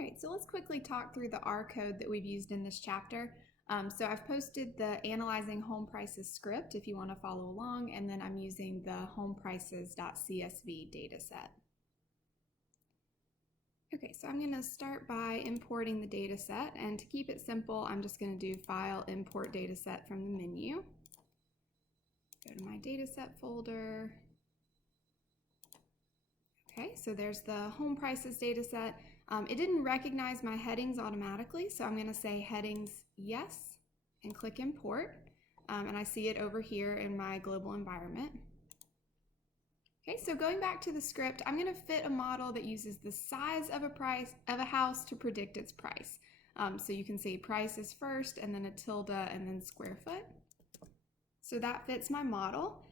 All right, so let's quickly talk through the R code that we've used in this chapter. So I've posted the Analyzing Home Prices script if you want to follow along, and then I'm using the homeprices.csv dataset. Okay, so I'm going to start by importing the dataset, and to keep it simple, I'm just going to do File, Import Dataset from the menu. Go to my dataset folder. Okay, so there's the Home Prices dataset. It didn't recognize my headings automatically, so I'm going to say Headings Yes and click Import, and I see it over here in my global environment. Okay, so going back to the script, I'm going to fit a model that uses the size of a house to predict its price. So you can see price is first, and then a tilde, and then square foot. So that fits my model.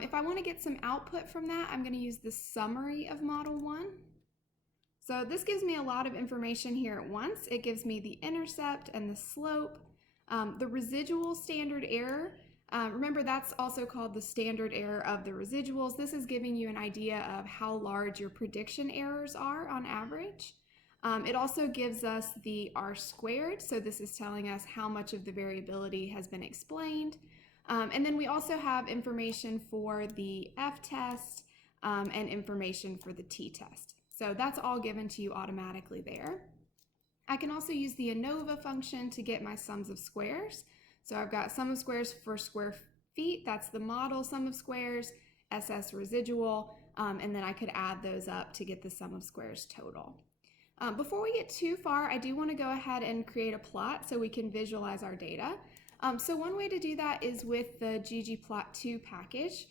If I want to get some output from that, I'm going to use the summary of Model 1. So this gives me a lot of information here at once. It gives me the intercept and the slope, the residual standard error. Remember, that's also called the standard error of the residuals. This is giving you an idea of how large your prediction errors are on average. It also gives us the R squared, so this is telling us how much of the variability has been explained. And then we also have information for the F test and information for the T test. So that's all given to you automatically there. I can also use the ANOVA function to get my sums of squares. So I've got sum of squares for square feet, that's the model sum of squares, SS residual, and then I could add those up to get the sum of squares total. Before we get too far, I do want to go ahead and create a plot so we can visualize our data. So one way to do that is with the ggplot2 package.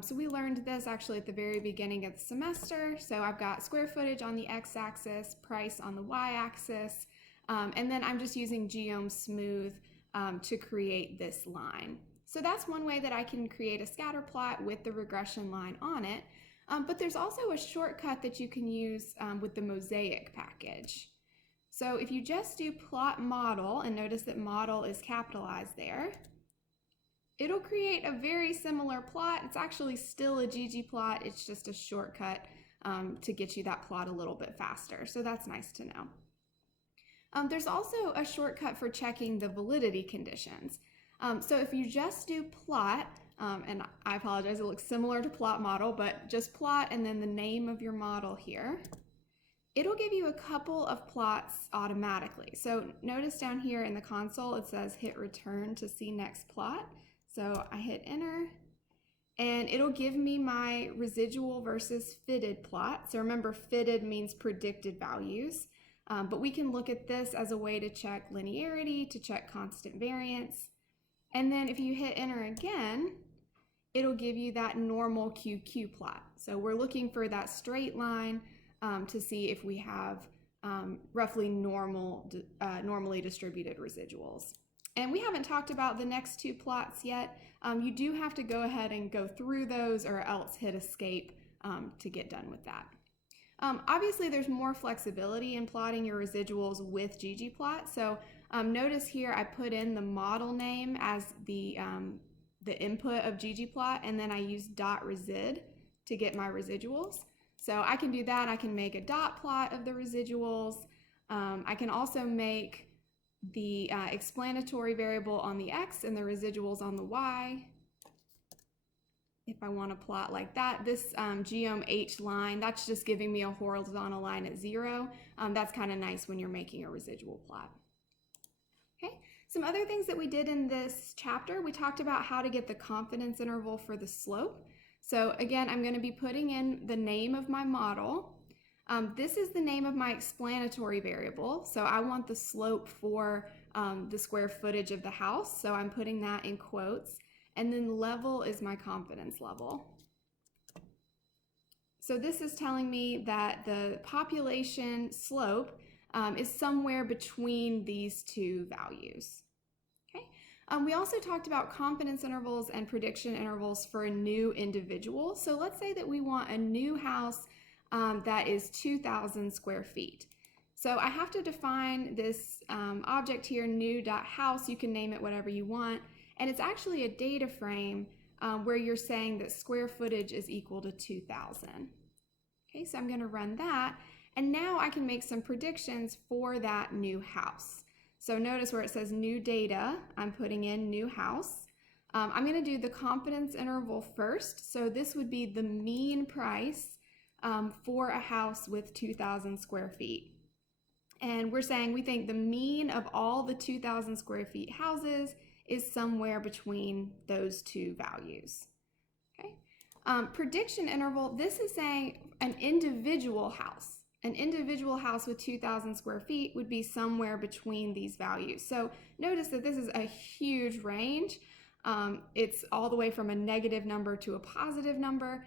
So we learned this actually at the very beginning of the semester. So I've got square footage on the x-axis, price on the y-axis, and then I'm just using geom smooth to create this line. So that's one way that I can create a scatter plot with the regression line on it. But there's also a shortcut that you can use with the mosaic package. So if you just do plot model, and notice that model is capitalized there, it'll create a very similar plot. It's actually still a ggplot, it's just a shortcut to get you that plot a little bit faster. So that's nice to know. There's also a shortcut for checking the validity conditions. So if you just do plot, and I apologize, it looks similar to plot model, but just plot and then the name of your model here, it'll give you a couple of plots automatically. So notice down here in the console, it says hit return to see next plot. So I hit enter, and it'll give me my residual versus fitted plot. So remember, fitted means predicted values. But we can look at this as a way to check linearity, to check constant variance. And then if you hit enter again, it'll give you that normal QQ plot. So we're looking for that straight line to see if we have roughly normally distributed residuals. And we haven't talked about the next two plots yet. You do have to go ahead and go through those or else hit escape to get done with that. Obviously, there's more flexibility in plotting your residuals with ggplot. So notice here I put in the model name as the input of ggplot, and then I use .resid to get my residuals. So I can do that. I can make a dot plot of the residuals. I can also make the explanatory variable on the x and the residuals on the y. If I want to plot like that, this geom H line, that's just giving me a horizontal line at 0. That's kind of nice when you're making a residual plot. Okay, some other things that we did in this chapter, we talked about how to get the confidence interval for the slope. So again, I'm going to be putting in the name of my model. This is the name of my explanatory variable. So I want the slope for the square footage of the house. So I'm putting that in quotes. And then level is my confidence level. So this is telling me that the population slope is somewhere between these two values. Okay. We also talked about confidence intervals and prediction intervals for a new individual. So let's say that we want a new house that is 2,000 square feet. So I have to define this object here, new.house. You can name it whatever you want. And it's actually a data frame where you're saying that square footage is equal to 2,000. Okay, so I'm going to run that. And now I can make some predictions for that new house. So notice where it says new data, I'm putting in new house. I'm going to do the confidence interval first. So this would be the mean price for a house with 2,000 square feet. And we're saying we think the mean of all the 2,000 square feet houses is somewhere between those two values. Okay. Prediction interval, this is saying an individual house. An individual house with 2,000 square feet would be somewhere between these values. So notice that this is a huge range. It's all the way from a negative number to a positive number.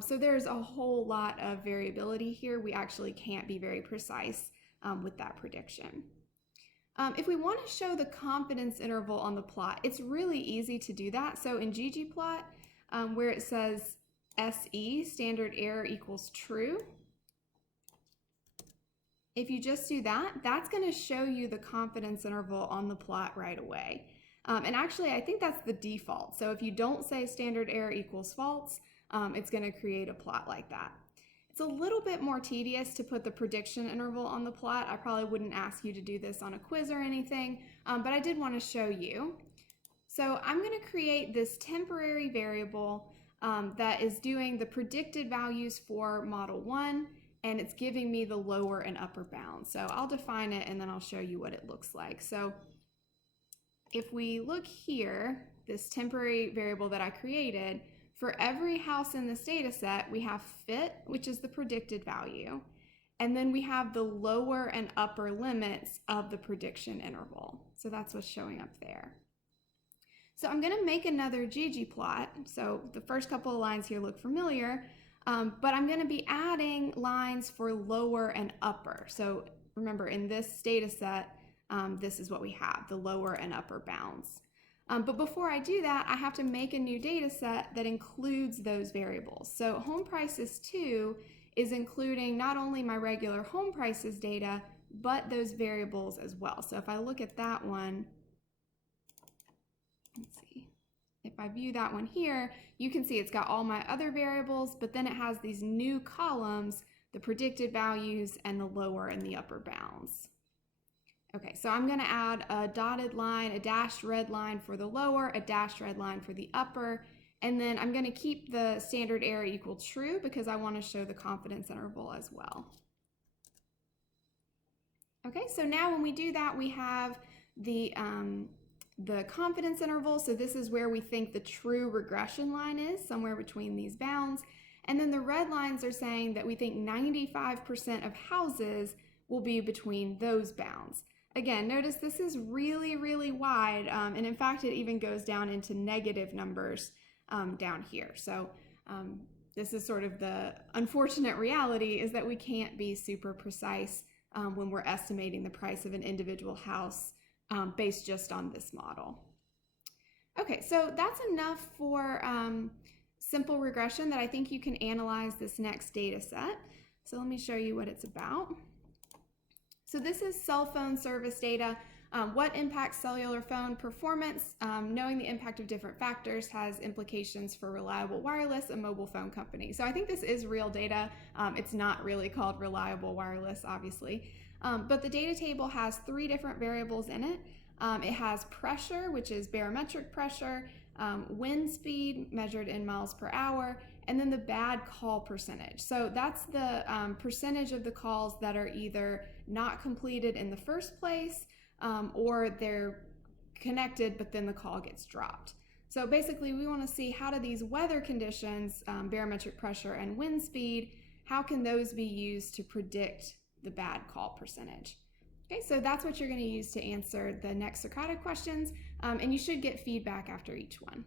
So there's a whole lot of variability here. We actually can't be very precise with that prediction. If we want to show the confidence interval on the plot, it's really easy to do that. So in ggplot, where it says SE, standard error equals true, if you just do that, that's going to show you the confidence interval on the plot right away. And actually, I think that's the default. So if you don't say standard error equals false, it's going to create a plot like that. It's a little bit more tedious to put the prediction interval on the plot. I probably wouldn't ask you to do this on a quiz or anything, but I did want to show you. So I'm going to create this temporary variable that is doing the predicted values for model 1, and it's giving me the lower and upper bounds. So I'll define it and then I'll show you what it looks like. So if we look here, this temporary variable that I created, for every house in this data set, we have fit, which is the predicted value, and then we have the lower and upper limits of the prediction interval. So that's what's showing up there. So I'm going to make another ggplot. So the first couple of lines here look familiar, but I'm going to be adding lines for lower and upper. So remember, in this data set, this is what we have, the lower and upper bounds. But before I do that, I have to make a new data set that includes those variables. So home prices 2 is including not only my regular home prices data, but those variables as well. So if I look at that one, let's see, if I view that one here, you can see it's got all my other variables, but then it has these new columns, the predicted values and the lower and the upper bounds. Okay, so I'm going to add a dotted line, a dashed red line for the lower, a dashed red line for the upper, and then I'm going to keep the standard error equal true because I want to show the confidence interval as well. Okay, so now when we do that, we have the confidence interval. So this is where we think the true regression line is, somewhere between these bounds. And then the red lines are saying that we think 95% of houses will be between those bounds. Again, notice this is really, really wide, and in fact, it even goes down into negative numbers down here. So this is sort of the unfortunate reality, is that we can't be super precise when we're estimating the price of an individual house based just on this model. Okay, so that's enough for simple regression that I think you can analyze this next data set. So let me show you what it's about. So this is cell phone service data. What impacts cellular phone performance? Knowing the impact of different factors has implications for reliable wireless and mobile phone companies. So I think this is real data. It's not really called reliable wireless, obviously. But the data table has 3 different variables in it. It has pressure, which is barometric pressure, wind speed measured in miles per hour, and then the bad call percentage. So that's the percentage of the calls that are either not completed in the first place or they're connected but then the call gets dropped. So basically we want to see how do these weather conditions, barometric pressure and wind speed, how can those be used to predict the bad call percentage? Okay, so that's what you're going to use to answer the next Socratic questions, and you should get feedback after each one.